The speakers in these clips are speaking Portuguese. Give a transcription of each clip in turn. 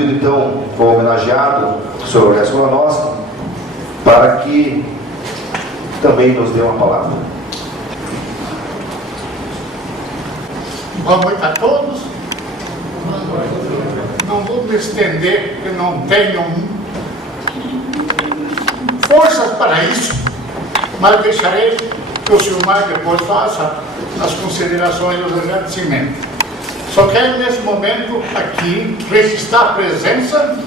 convido então o homenageado, o senhor Horácio Manossa, para que também nos dê uma palavra. Boa noite a todos. Não vou me estender, porque não tenho forças para isso, mas deixarei que o Silmar depois faça as considerações e os agradecimentos. Só quero nesse momento aqui registrar a presença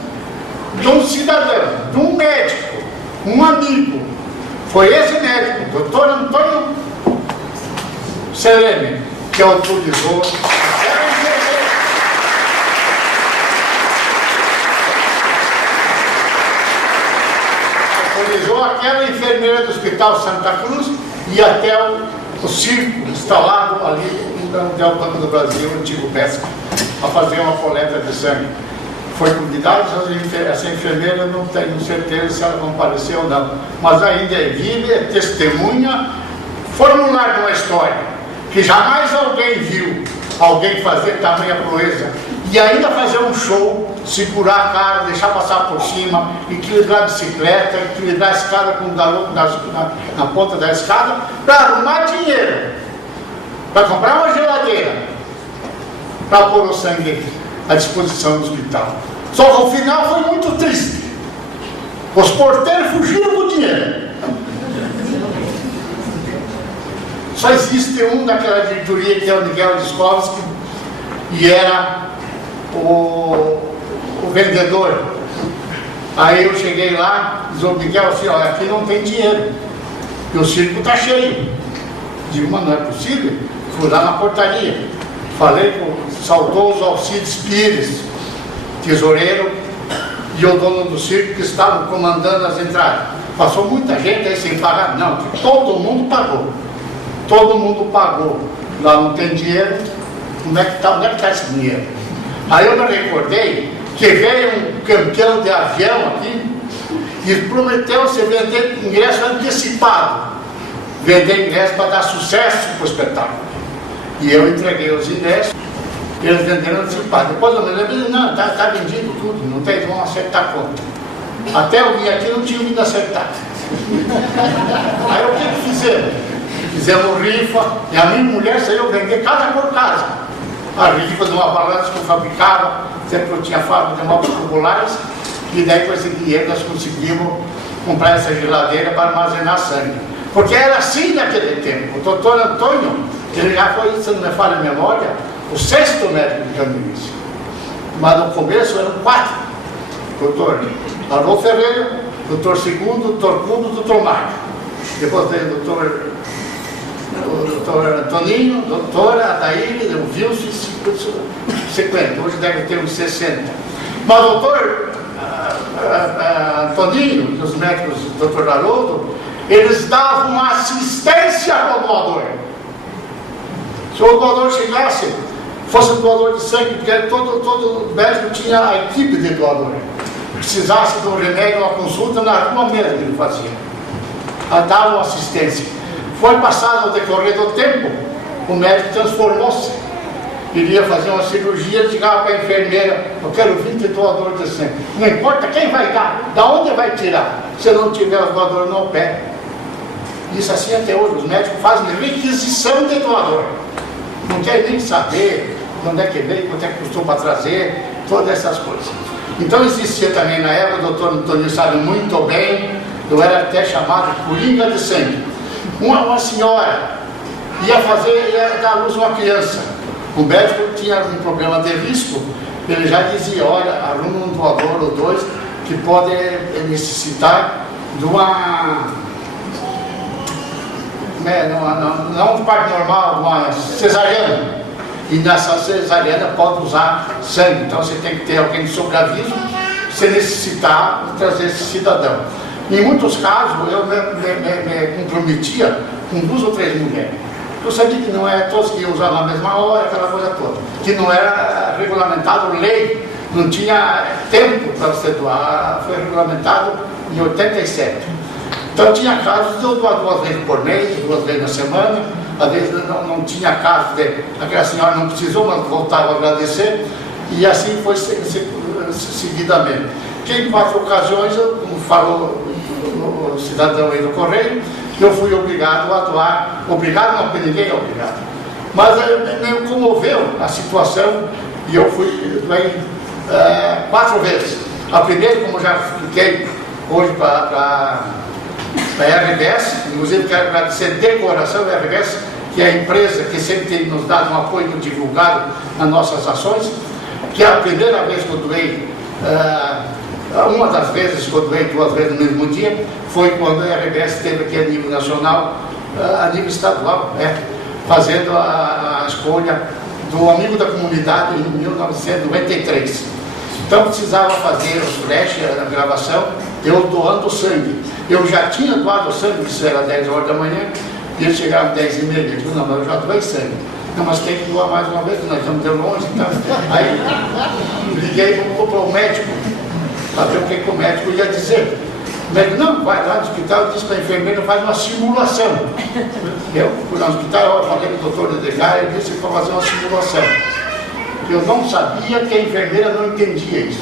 de um cidadão, de um médico, um amigo. Foi esse médico, Dr. Antônio Serene, que autorizou aquela enfermeira do Hospital Santa Cruz e até o circo instalado ali onde é o Banco do Brasil, o antigo Pesca, para fazer uma coleta de sangue. Foi convidada, essa enfermeira, não tenho certeza se ela compareceu ou não, mas ainda é viva, é testemunha formular de uma história que jamais alguém viu alguém fazer tamanha proeza e ainda fazer um show, segurar a cara, deixar passar por cima, equilibrar a bicicleta, equilibrar a escada com o garoto na ponta da escada, para arrumar dinheiro, para comprar uma geladeira, para pôr o sangue à disposição do hospital. Só que o final foi muito triste. Os porteiros fugiram com o dinheiro. Só existe um daquela diretoria, que é o Miguel Descovski, e era o vendedor. Aí eu cheguei lá, disse o Miguel assim, olha, aqui não tem dinheiro, e o circo está cheio. Digo, mas não é possível. Fui lá na portaria, falei com o saudoso Alcides Pires, tesoureiro, e o dono do circo, que estavam comandando as entradas. Passou muita gente aí sem pagar, não, todo mundo pagou. Todo mundo pagou. Lá não tem dinheiro. Onde é que está esse dinheiro? Aí eu me recordei que veio um campeão de avião aqui e prometeu se vender ingresso antecipado. Vender ingresso para dar sucesso para o espetáculo. E eu entreguei os ingressos, eles venderam antecipado. Depois eu me lembrei, não, está vendido tudo, não tem, vão acertar a conta. Até eu vim aqui, não tinha vindo acertar. Aí o que fizemos? Fizemos rifa, e a minha mulher saiu vender casa por casa. A rifa de uma balança que eu fabricava, sempre eu tinha fábrica de móveis populares, e daí com esse dinheiro nós conseguimos comprar essa geladeira para armazenar sangue. Porque era assim naquele tempo. O doutor Antônio, ele já foi, se não me falha a memória, o 6º médico de Campinas. Mas no começo eram 4. Doutor Arnoldo Ferreira, doutor Segundo, doutor Cundo, doutor Mário. Depois veio o doutor Antoninho, doutora Adaíne, o Wilson, 50, hoje deve ter uns 60. Mas o doutor Antoninho, os médicos do doutor Haroldo, eles davam uma assistência ao doador. Se o doador chegasse, fosse doador de sangue, porque todo médico tinha a equipe de doador. Precisasse de um remédio, uma consulta, na rua mesmo que ele fazia. Davam assistência. Foi passado ao decorrer do tempo, o médico transformou-se. Iria fazer uma cirurgia, chegava para a enfermeira, eu quero 20 doadores de sangue. Não importa quem vai dar, da onde vai tirar. Se não tiver os doadores, não pega. Isso assim até hoje, os médicos fazem requisição de doador. Não querem nem saber de onde é que veio, quanto é que custou para trazer, todas essas coisas. Então existia também na época, o doutor Antônio sabe muito bem, eu era até chamado coringa de sangue. Uma senhora ia dar à luz uma criança. O médico tinha um problema de risco, ele já dizia, olha, arruma um doador ou dois que pode necessitar de uma... não de parto normal, de uma cesariana. E nessa cesariana pode usar sangue. Então você tem que ter alguém de sobreaviso, se necessitar, trazer esse cidadão. Em muitos casos, eu me comprometia com 2 ou 3 mulheres. Eu sabia que não era todos que iam usar na mesma hora, aquela coisa toda. Que não era regulamentado lei, não tinha tempo para você doar. Foi regulamentado em 87. Então tinha casos de eu doar 2 vezes por mês, 2 vezes na semana. Às vezes não tinha caso de aquela senhora não precisou, mas voltava a agradecer. E assim foi seguidamente. Que em 4 ocasiões, como falou o cidadão aí do Correio, eu fui obrigado a atuar, obrigado não, porque ninguém é obrigado, mas me comoveu a situação e eu fui 4 vezes. A primeira, como já fiquei hoje para a RBS, inclusive quero agradecer de coração a RBS, que é a empresa que sempre tem nos dado um apoio divulgado nas nossas ações, que a primeira vez que eu doei, uma das vezes que eu doei 2 vezes no mesmo dia, foi quando a RBS esteve aqui a nível nacional, a nível estadual, fazendo a escolha do amigo da comunidade em 1993. Então precisava fazer os flashes, a gravação, eu doando sangue. Eu já tinha doado sangue, isso era 10 horas da manhã, e eles chegaram 10h30, eu disse, não, mas eu já doei sangue. Não, mas tem que doar mais uma vez, nós estamos de longe, então. Aí liguei para o médico, para ver o que o médico ia dizer. O médico, não, vai lá no hospital e diz para a enfermeira, faz uma simulação. Eu fui lá no hospital, eu falei com o doutor Edgar, ele disse para fazer uma simulação. Eu não sabia que a enfermeira não entendia isso.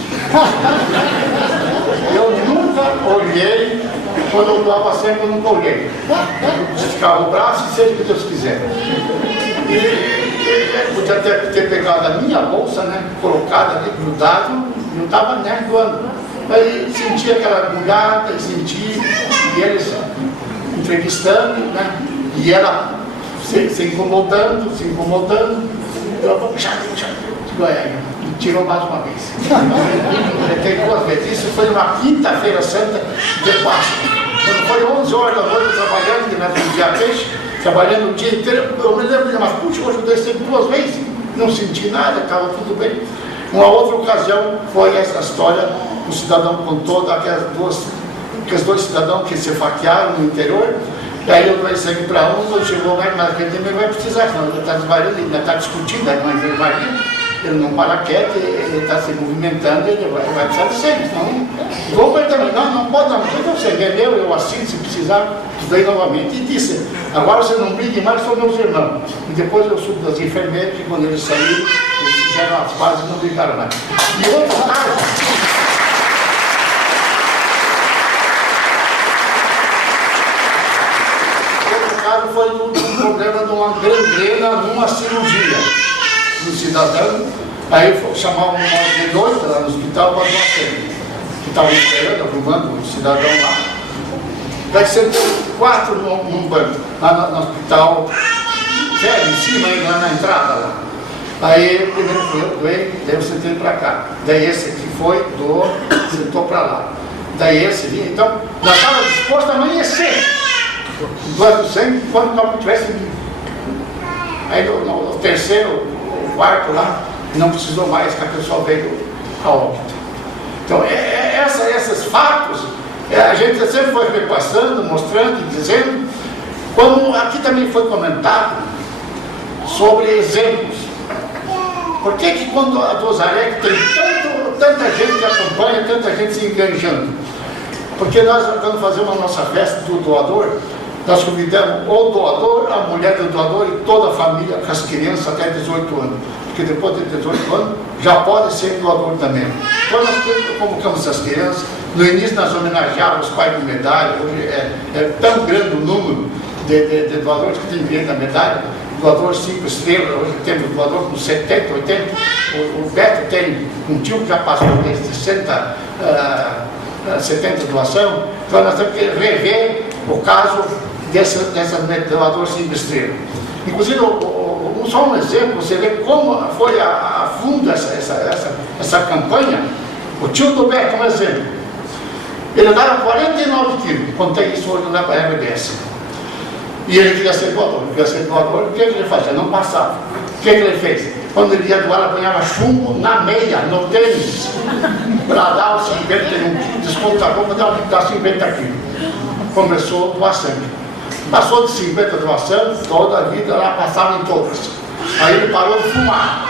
Eu nunca olhei, quando eu doava sangue, eu nunca olhei. Eu esticava o braço e seja o que Deus quiser. E podia ter pegado a minha bolsa, né, colocada ali, grudado, e eu estava doando. Aí senti aquela agulhada, e eles entrevistando, né, e ela se incomodando, eu vou puxar, e tirou mais uma vez. Tem 2 vezes. Isso foi uma quinta-feira santa de Páscoa. Quando foi 11 horas da noite trabalhando, né, no dia peixe, trabalhando o dia inteiro, eu me lembro, mas puxa, hoje eu dei sempre 2 vezes, não senti nada, estava tudo bem. Uma outra ocasião foi essa história, o cidadão contou daqueles 2 cidadãos que se faquearam no interior, e aí eu doei sangue para um, quando chegou lá, mas aquele também vai precisar, não, ele está desvariando, ele está discutindo, aí não enfermaria. Ele não para quieto, ele está se movimentando, ele vai precisar de sangue, senão vou para ele também, não pode não, então sangue é meu, eu assino, se precisar, estudei novamente, e disse, agora você não brigue mais, são meus irmãos. E depois eu soube das enfermeiras, que quando eles saíram, eles fizeram as pazes e não brigaram mais. E outro caso foi um problema de uma gangrena numa cirurgia do cidadão, aí chamavam nós de noite lá no hospital para doar sangue, que estavam esperando, arrumando o cidadão lá. Daí sentou 4 num banco, lá no hospital, em cima, aí, lá na entrada lá. Aí primeiro foi eu doei, daí eu sentei para cá. Daí esse aqui foi, doou, sentou para lá. Daí esse ali, então, já estava disposto a amanhecer. Doando sangue, quando não tivesse vivo. Aí no terceiro, 4 lá, não precisou mais, que a pessoa veio a óbito. Então, esses fatos, a gente sempre foi repassando, mostrando e dizendo, como aqui também foi comentado, sobre exemplos. Por que quando a Dozaré tem tanta gente que acompanha, tanta gente se enganjando? Porque nós, quando fazemos a nossa festa do doador, nós convidamos o doador, a mulher do doador e toda a família, com as crianças até 18 anos. Porque depois de 18 anos, já pode ser doador também. Então nós convocamos as crianças, no início nós homenageávamos os pais de medalha, hoje é tão grande o número de doadores que tem direito à medalha, doador 5 estrelas, hoje temos doador com 70, 80, o Beto tem um tio que já passou de 60, 70 doação, então nós temos que rever o caso dessas doadores 5 estrelas. Inclusive, só um exemplo, você vê como foi a fundo essa campanha. O tio do Beto, um exemplo, ele dava 49 quilos, contei isso hoje na RBS. E ele queria ser doador, o que ele fazia? Não passava. O que ele fez? Quando ele ia doar, ele apanhava chumbo na meia, no tênis, para dar os 51 desconto, para dar 50 quilos. Começou a doar sangue. Passou de 50 doação, toda a vida lá passava em todas. Aí ele parou de fumar.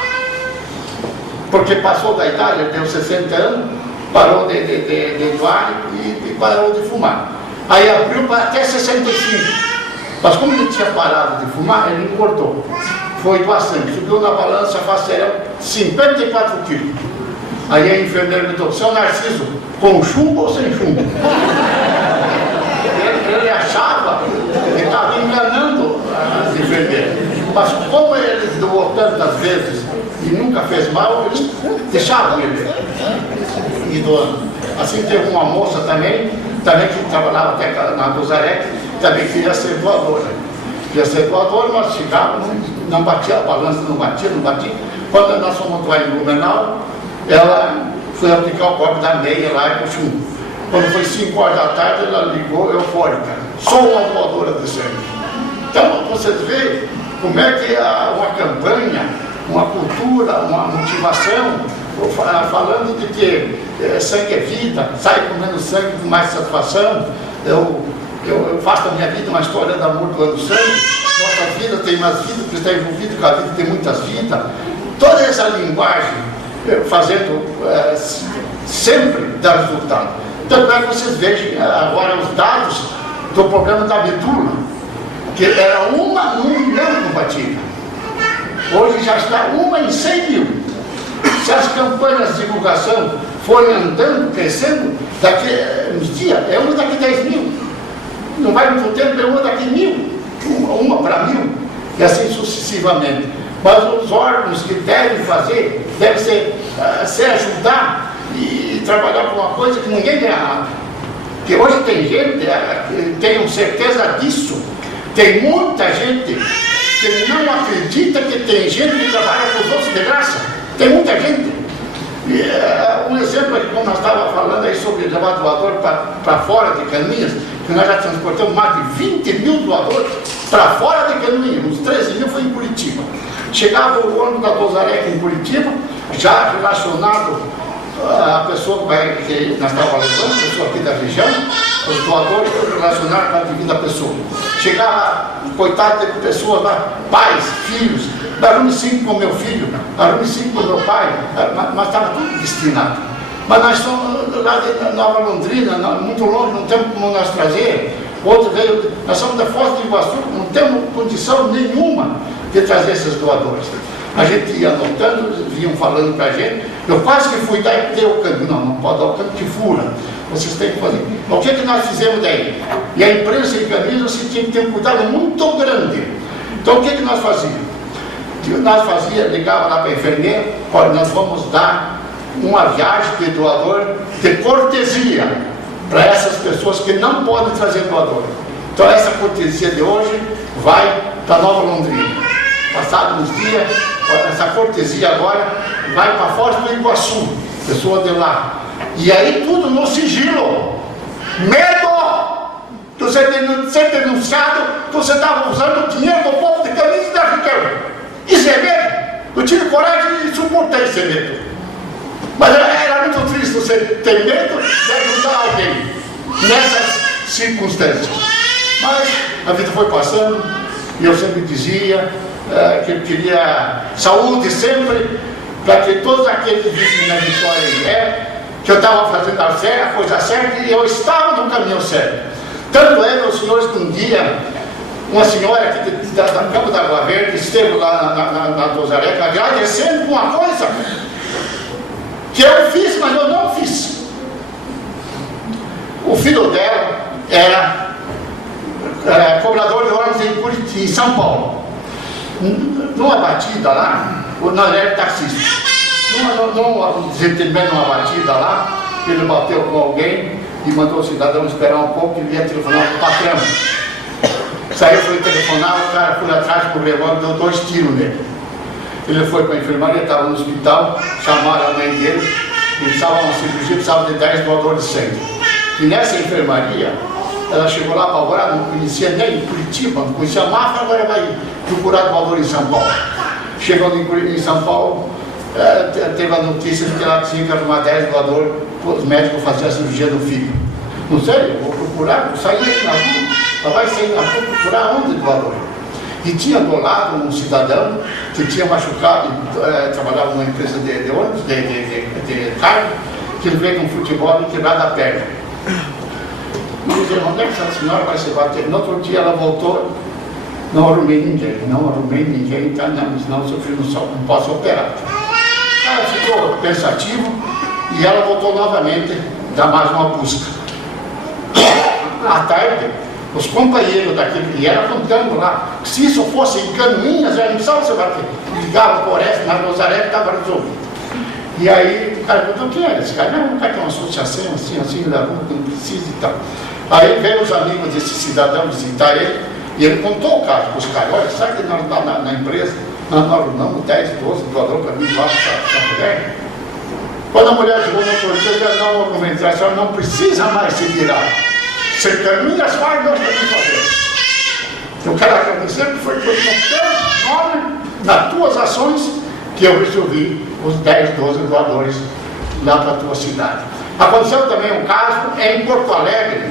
Porque passou da idade, ele deu 60 anos, parou de doar e parou de fumar. Aí abriu para até 65. Mas como ele tinha parado de fumar, ele engordou. Foi doar sangue, subiu na balança, faceirão, 54 quilos. Aí a enfermeira me disse: seu Narciso, com chumbo ou sem chumbo? Ele achava que estava enganando as enfermeiras. Mas como ele doou tantas vezes e nunca fez mal, eles deixavam ele ir doando. Assim teve uma moça também que trabalhava até na Dozarec, também queria ser doadora. Queria ser doadora, mas chegava, não batia a balança, não batia. Quando nós fomos doar em Blumenau, ela foi aplicar o copo da meia lá e puxou. Quando foi 5 horas da tarde, ela ligou eufórica: sou uma doadora de sangue. Então, vocês veem como é que uma campanha, uma cultura, uma motivação, falando de que sangue é vida, sai comendo sangue com mais satisfação. Eu faço da minha vida uma história de amor doando sangue. Nossa vida tem mais vida, porque está envolvido com a vida, tem muitas vidas. Toda essa linguagem fazendo sempre dar resultado. Tanto é que vocês vejam agora os dados do programa da Betula, que era 1 em 1 milhão no Batina. Hoje já está 1 em 100 mil. Se as campanhas de divulgação forem andando, crescendo, daqui uns dias, é uma daqui 10 mil. Não vai muito tempo, é uma daqui 1000. Uma para 1000, e assim sucessivamente. Mas os órgãos que devem fazer, devem se ajudar e trabalhar com uma coisa que ninguém ganha nada. Porque hoje tem gente, tenham certeza disso, tem muita gente que não acredita que tem gente que trabalha com os outros de graça. Tem muita gente. Um exemplo é como nós estávamos falando aí sobre levar doador para fora de Canoinhas, que nós já transportamos mais de 20 mil doadores para fora de Canoinhas, uns 13 mil foi em Curitiba. Chegava o ônibus da Dozarec em Curitiba, já relacionado à pessoa que nós estávamos levando, a pessoa aqui da região, os doadores relacionados com a devida pessoa. Chegava, coitado de pessoas lá, pais, filhos, arrume 5 com meu filho, arrume 5 com meu pai, mas estava tudo destinado. Mas nós somos lá de Nova Londrina, muito longe, não temos como nós trazer. Outro veio, nós somos da Foz do Iguaçu, não temos condição nenhuma de trazer esses doadores. A gente ia anotando, vinham falando para a gente, eu quase que fui daí porque o cano, não pode dar o cano que fura, vocês têm que fazer. O que nós fizemos daí? E a imprensa em Canoinhas, você tinha que ter um cuidado muito grande. Então o que nós fazíamos? Ligava lá para a enfermeira: olha, nós vamos dar uma viagem de doador de cortesia para essas pessoas que não podem trazer doador. Então essa cortesia de hoje vai para Nova Londrina. Passado uns dias, essa cortesia agora vai para Foz do Iguaçu, pessoa de lá. E aí tudo no sigilo. Medo de ser denunciado que você estava usando o dinheiro do povo de Canoinhas e da região. Isso é medo? Eu tive coragem de suportar esse medo. Mas era muito triste você ter medo de ajudar alguém nessas circunstâncias. Mas a vida foi passando e eu sempre dizia que eu queria saúde sempre, para que todos aqueles que vivem na vitória que eu estava fazendo a coisa certa e eu estava no caminho certo. Tanto é, meus senhores, que um dia uma senhora aqui da Campo da Água Verde esteve lá na Dozarec agradecendo por uma coisa que eu fiz, mas eu não fiz. O filho dela era cobrador de ônibus em São Paulo. Numa batida lá, nós era taxista. Numa batida lá, ele bateu com alguém e mandou o cidadão esperar um pouco e ia telefonar para o patrão. Saiu, foi telefonar, o cara foi atrás com o revólver e deu 2 tiros nele. Ele foi para a enfermaria, estava no hospital, chamaram a mãe dele, ele precisava de uma cirurgia, precisava de 10 doadores de sangue. E nessa enfermaria, ela chegou lá apavorada, não conhecia nem em Curitiba, não conhecia a máfia, agora vai procurar doador em São Paulo. Chegando em São Paulo, teve a notícia de que ela tinha que arrumar 10 doadores, os médicos faziam a cirurgia do filho. Não sei, vou procurar, vou sair aí na rua, ela vai sair na rua procurar onde doador. E tinha do lado um cidadão que tinha machucado, trabalhava numa empresa de ônibus, de carne, que ele veio com futebol e quebrado a perna. E disse: onde é que essa senhora vai se bater? No outro dia ela voltou Não arrumei ninguém, tá? Não, senão não posso operar. Ela ficou pensativa e ela voltou novamente dar mais uma busca. À tarde, os companheiros daquele, e ela contando lá, se isso fosse em Canoinhas, já não precisava ser bater. Ligava por essa, na Nazaré, que estava resolvido. E aí o cara perguntou: o que é esse cara? Não, o cara tem uma associação assim, da rua, que não precisa e tal. Aí veio os amigos desse cidadão visitar ele, e ele contou o caso para os caras: olha, sabe que nós lá na empresa, nós arrumamos 10, 12 doadores para mim lá, essa mulher. Quando a mulher chegou no porteiro, ela não argumentou: a senhora não precisa mais se virar. Você caminha as faz, nós também fazemos. Então o cara agradeceu que foi por teu nome, nas tuas ações, que eu resolvi os 10, 12 doadores lá para a tua cidade. Aconteceu também um caso em Porto Alegre,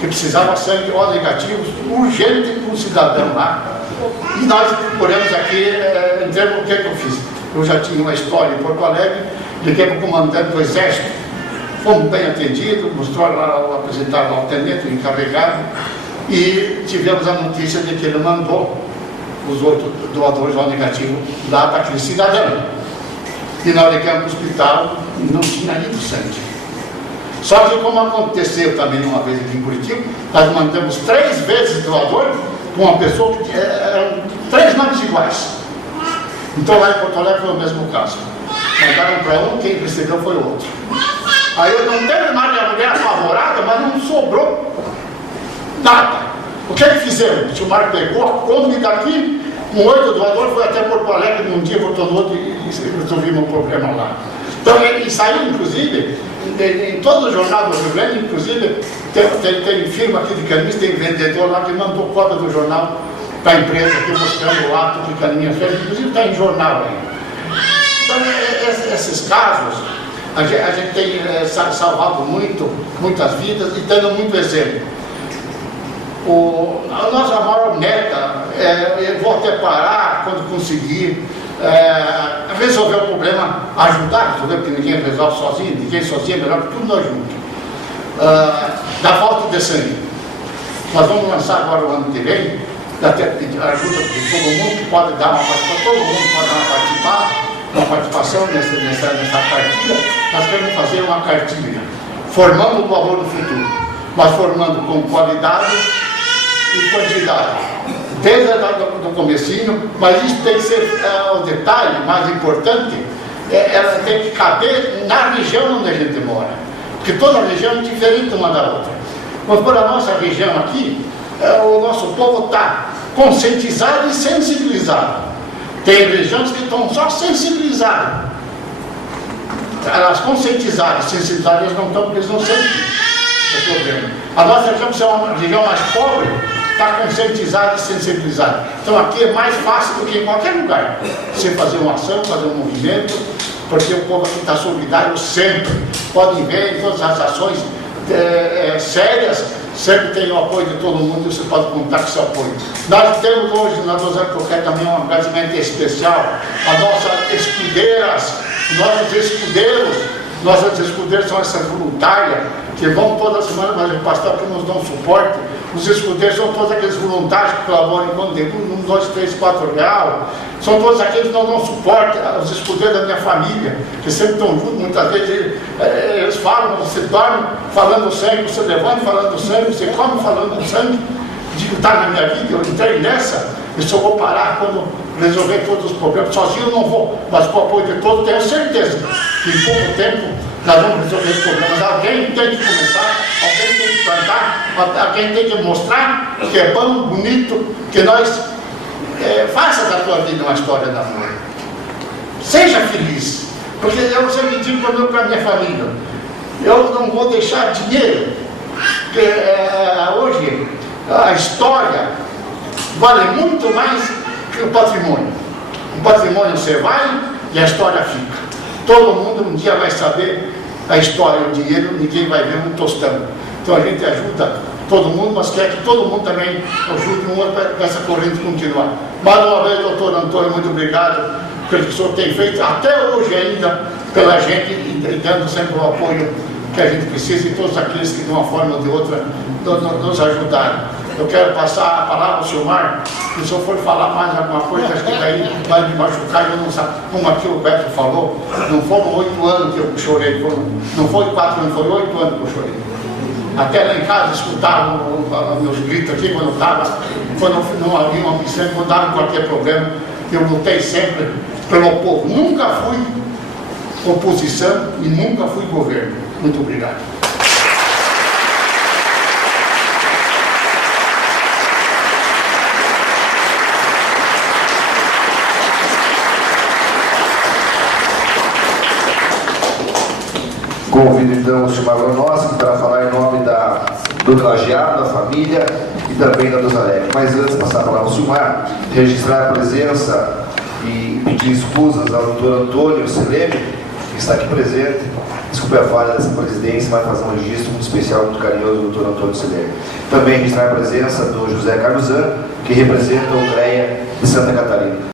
que precisava sangue O negativos, urgente para um cidadão lá. E nós procuramos aqui, em termos do que eu fiz. Eu já tinha uma história em Porto Alegre, liguei para o comandante do Exército, fomos bem atendidos, mostrou lá, apresentaram lá o tenente, o encarregado, e tivemos a notícia de que ele mandou os 8 doadores O negativo lá para aquele cidadão. E nós ligamos para o hospital e não tinha ido sangue. Só que, como aconteceu também uma vez aqui em Curitiba, nós mandamos 3 vezes doador para uma pessoa que eram 3 nomes iguais. Então lá em Porto Alegre foi o mesmo caso. Mandaram para um, quem recebeu foi o outro. Aí eu não teve mais a mulher apavorada, mas não sobrou nada. O que é que fizemos? O tio Marco pegou a Kombi daqui, com 8 doadores, foi até Porto Alegre num dia, voltou no outro e resolvimos o problema lá. Então ele saiu, inclusive, em todo o jornal do Rio Grande, inclusive, tem firma aqui de Caminhos, tem vendedor lá que mandou cópia do jornal para a empresa, aqui mostrando o ato que Caminhas fez, inclusive está em jornal aí. Então, esses casos, a gente tem salvado muitas vidas e dando muito exemplo. A nossa maior meta eu vou até parar quando conseguir resolver o problema, ajudar a resolver, porque ninguém resolve sozinho, ninguém sozinho é melhor que tudo nós juntos. Da falta de sangue. Nós vamos lançar agora o ano que vem, até pedir ajuda de todo mundo que pode dar uma participação, todo mundo pode dar uma participação nessa cartilha. Nós queremos fazer uma cartilha, formando o doador do futuro, mas formando com qualidade e quantidade, desde o comecinho, mas isso tem que ser o detalhe mais importante, ela tem que caber na região onde a gente mora, porque toda região é diferente uma da outra. Mas por a nossa região aqui, o nosso povo está conscientizado e sensibilizado. Tem regiões que estão só sensibilizadas. Elas conscientizadas, sensibilizadas não estão, porque eles não sentem o problema. A nossa região, que é uma região mais pobre, está conscientizada e sensibilizada. Então aqui é mais fácil do que em qualquer lugar. Você fazer uma ação, fazer um movimento, porque o povo aqui está solidário sempre. Podem ver em todas as ações sérias, sempre tem o apoio de todo mundo e você pode contar com seu apoio. Nós temos hoje na Dosana Coquete também um agradecimento especial a nossas escudeiras, nossas escudeiras são essas voluntárias que vão toda semana fazer pastel, que nos dão suporte. Os escudeiros são todos aqueles voluntários que colaboram quando tem 1, 2, 3, 4 reais. São todos aqueles que não dão suporte, os escudeiros da minha família, que sempre estão juntos, muitas vezes eles falam, você dorme falando sangue, você levanta falando sangue, você come falando sangue. Digo, está na minha vida, eu entrei nessa, eu só vou parar quando resolver todos os problemas. Sozinho eu não vou, mas com o apoio de todos, tenho certeza que em pouco tempo nós vamos resolver os problemas. Alguém tem que começar, alguém tem que plantar, alguém tem que mostrar que é bom, bonito, que nós faça da tua vida uma história de amor. Seja feliz, porque eu sempre digo para a minha família, eu não vou deixar dinheiro, porque hoje a história vale muito mais que o patrimônio. O patrimônio você vai e a história fica. Todo mundo um dia vai saber a história, o dinheiro, ninguém vai ver um tostão. Então a gente ajuda todo mundo, mas quer que todo mundo também ajude um outro para essa corrente continuar. Mais uma vez, doutor Antônio, muito obrigado pelo que o senhor tem feito, até hoje ainda, pela gente, e dando sempre o apoio que a gente precisa, e todos aqueles que de uma forma ou de outra nos ajudaram. eu quero passar a palavra ao Silmar. Se o senhor for falar mais alguma coisa, acho que daí vai me machucar. Eu não sei, como aqui o Beto falou, não foram 8 anos que eu chorei, não foi 4 anos, foi 8 anos que eu chorei. Até lá em casa escutavam meus gritos aqui quando não havia uma missão, quando dava qualquer problema. Eu lutei sempre pelo povo. Nunca fui oposição e nunca fui governo. Muito obrigado. Convido então o Silmar Gronosky para falar em nome do Lajeado, da família e também da Dozarec. Mas antes de passar a palavra ao Silmar, registrar a presença e pedir escusas ao doutor Antônio Seleme, que está aqui presente. Desculpe a falha dessa presidência, mas fazer um registro muito especial, muito carinhoso do doutor Antônio Seleme. Também registrar a presença do José Carlos Zan, que representa o CREA de Santa Catarina.